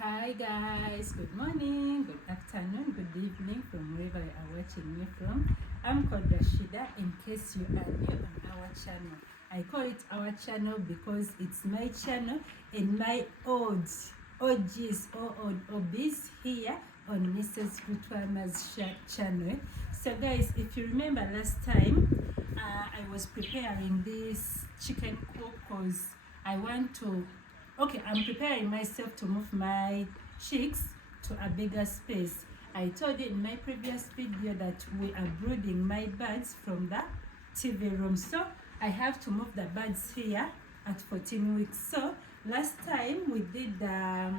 Hi guys, good morning, good afternoon, good evening from wherever you are watching me from. I'm called Rashida in case you are new on our channel. I call it our channel because it's my channel and my OGs or OBs here on Mrs.Lutwama's channel. So guys, if you remember last time, I was preparing this chicken coop because I want to I'm preparing myself to move my chicks to a bigger space. I told you in my previous video that we are brooding my birds from the TV room. So I have to move the birds here at 14 weeks. So last time we did the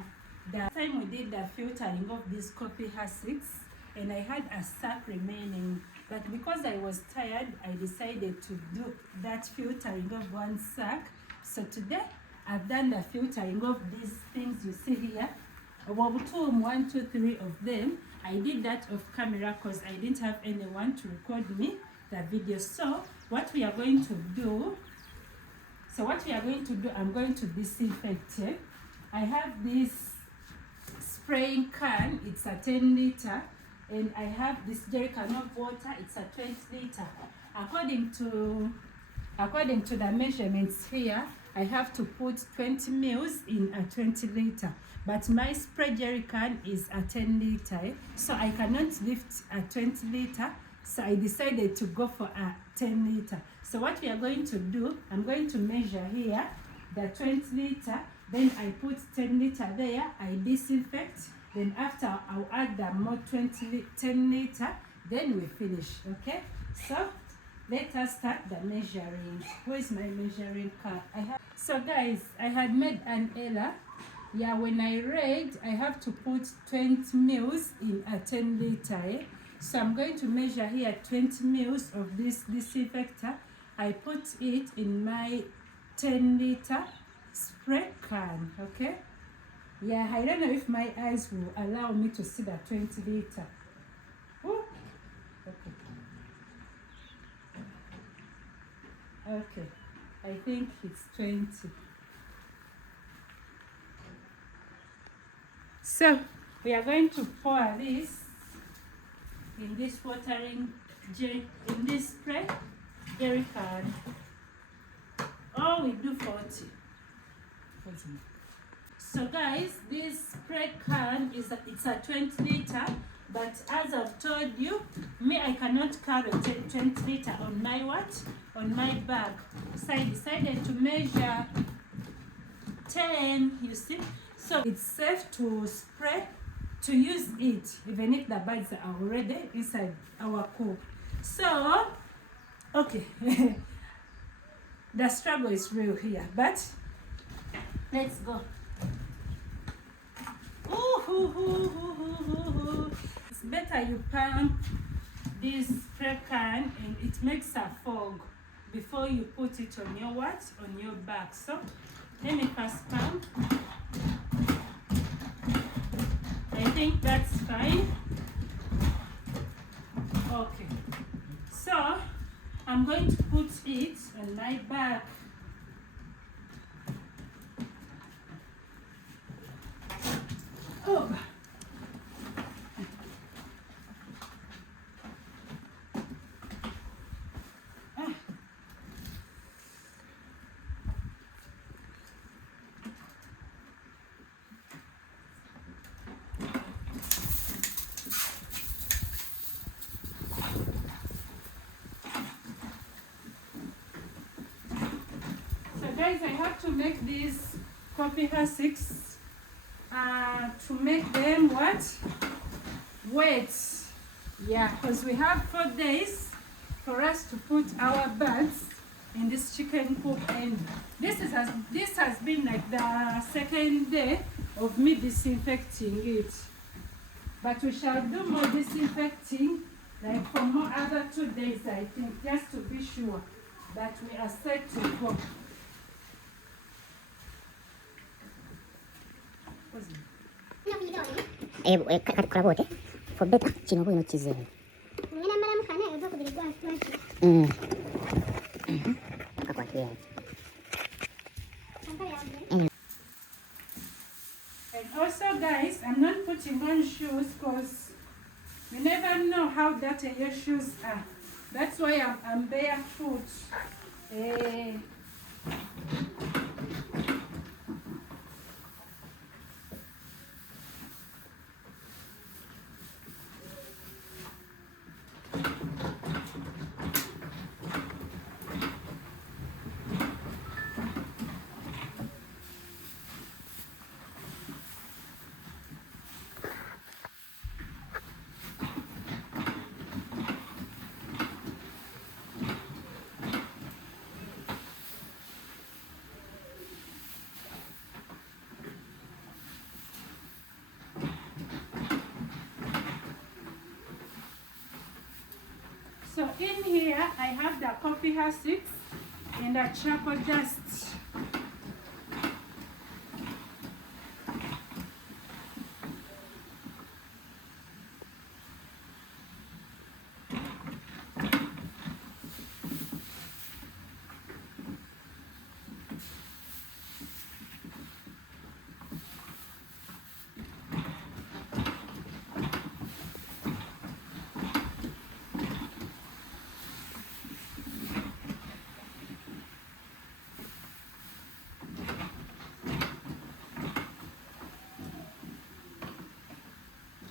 filtering of these coffee huskies, and I had a sack remaining. But because I was tired, I decided to do that filtering of one sack. So today I've done the filtering of these things you see here. About 1, 2, 3 of them. I did that off camera because I didn't have anyone to record me the video. So what we are going to do, I'm going to disinfect it. I have this spraying can, it's a 10 liter, and I have this jerry can of water, it's a 20 liter. According to the measurements here, I have to put 20 mils in a 20 liter, but my spray jerry can is a 10 liter, so I cannot lift a 20 liter, so I decided to go for a 10 liter. So what we are going to do, I'm going to measure here the 20 liter, then I put 10 liter there, I disinfect, then after I'll add the more 10 liter, then we finish, okay? So let us start the measuring. Where's my measuring cup? So guys, I had made an error. Yeah, when I read, I have to put 20 mils in a 10 liter. So I'm going to measure here 20 mils of this disinfector. I put it in my 10 liter spray can, okay? Yeah, I don't know if my eyes will allow me to see the 20 liter. Ooh. Okay. Okay, I think it's 20. So we are going to pour this in this watering in this spray jerry can. Oh, we do 40. So guys, this spray can it's a 20 liter. But as I've told you, I cannot carry 20 liter on my on my bag. So I decided to measure 10, you see. So it's safe to spray, to use it, even if the birds are already inside our coop. So, okay, the struggle is real here, but let's go. It's better you pump this spray can and it makes a fog before you put it on your on your back. So let me first pump. I think that's fine. Okay. So I'm going to put it on my back. Oh. Guys, I have to make these coffee huskies to make them wet. Yeah, because we have 4 days for us to put our birds in this chicken coop, and this has been like the second day of me disinfecting it. But we shall do more disinfecting like for more other 2 days, I think, just to be sure that we are set to go. karabote for better kino bwino kizere And also guys, I'm not putting on shoes because you never know how dirty your shoes are. That's why I'm barefoot. Eh, So in here, I have the coffee husks and the charcoal dust.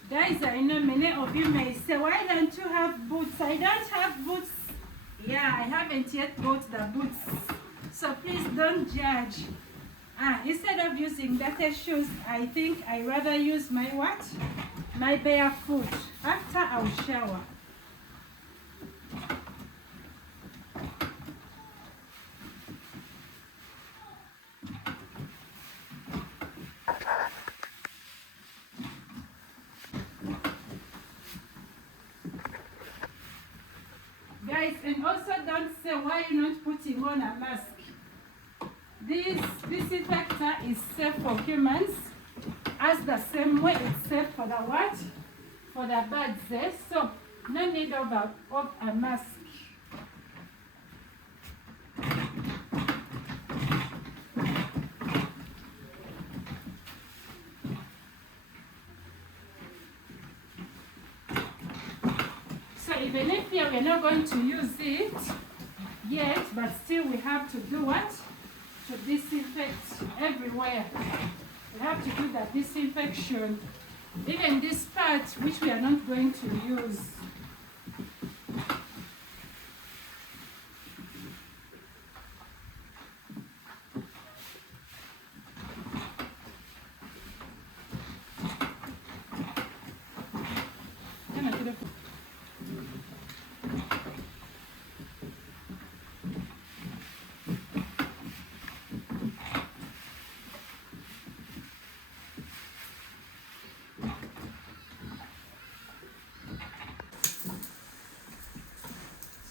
Guys, I know many of you may say, why don't you have boots? I don't have boots. Yeah, I haven't yet bought the boots. So please don't judge. Instead of using dirty shoes, I think I rather use my what? My bare foot after I'll shower. Guys, and also don't say why you're not putting on a mask. This disinfectant is safe for humans, as the same way it's safe for the what? For the birds. So no need of a mask. So even if we're not going to use it yet, but still we have to do what? To disinfect everywhere. We have to do the disinfection. Even this part which we are not going to use.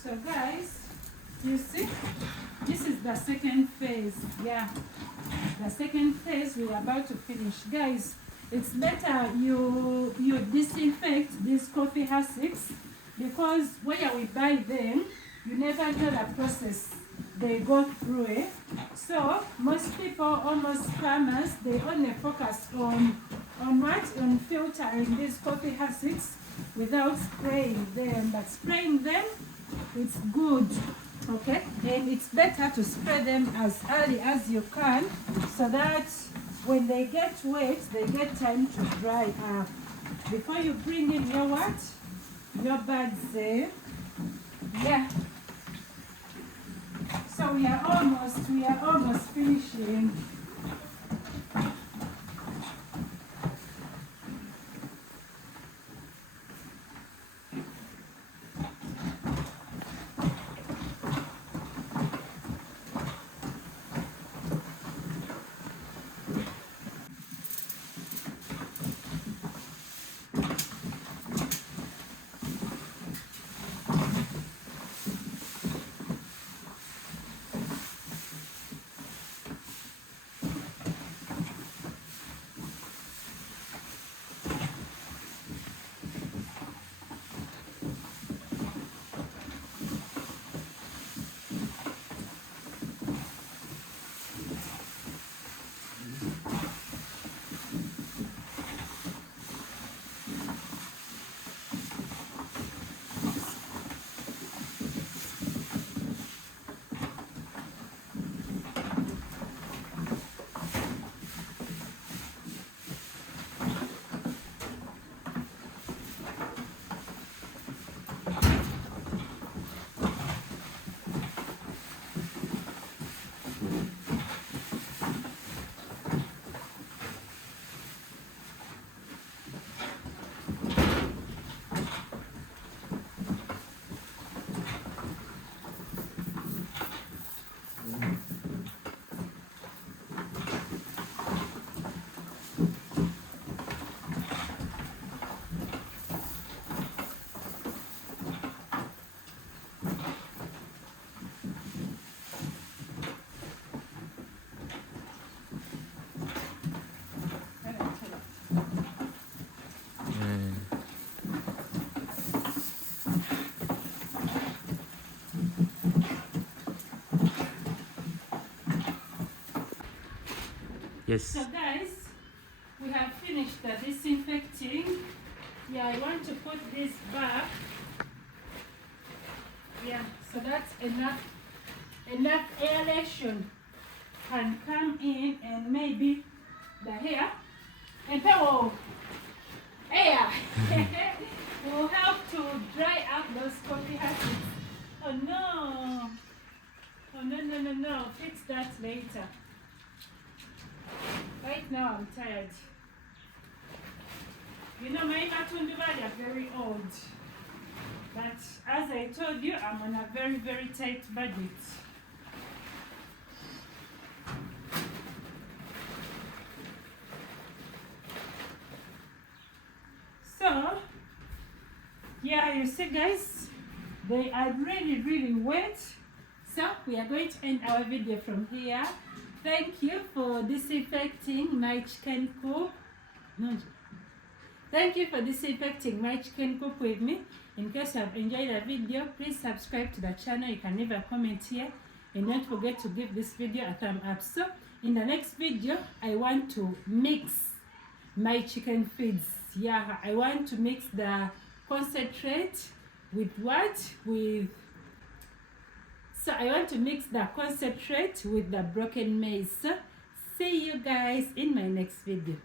So guys, you see, this is the second phase. Yeah, the second phase we are about to finish. Guys, it's better you disinfect these coffee husks, because where we buy them, you never know the process they go through. So most people, almost farmers, they only focus on what? On filtering these coffee husks without spraying them. But spraying them, it's good, okay? And it's better to spray them as early as you can, so that when they get wet, they get time to dry up before you bring in your what? Your birds there. Yeah. So we are almost finishing. Yes. So guys, we have finished the disinfecting. Yeah, I want to put this back. Yeah, so that's enough aeration can come in, and maybe the hair and air will help to dry up those coffee husks. Oh no! Oh no! Fix that later. Right now I'm tired. You know, my matundubali are very old. But as I told you, I'm on a very, very tight budget. So, yeah, you see guys, they are really, really wet. So, we are going to end our video from here. Thank you for disinfecting my chicken coop. No. Thank you for disinfecting my chicken coop with me. In case you have enjoyed the video, please subscribe to the channel. You can leave a comment here. And don't forget to give this video a thumb up. So, in the next video, I want to mix my chicken feeds. Yeah, I want to mix the concentrate with what? So I want to mix the concentrate with the broken maize. So, see you guys in my next video.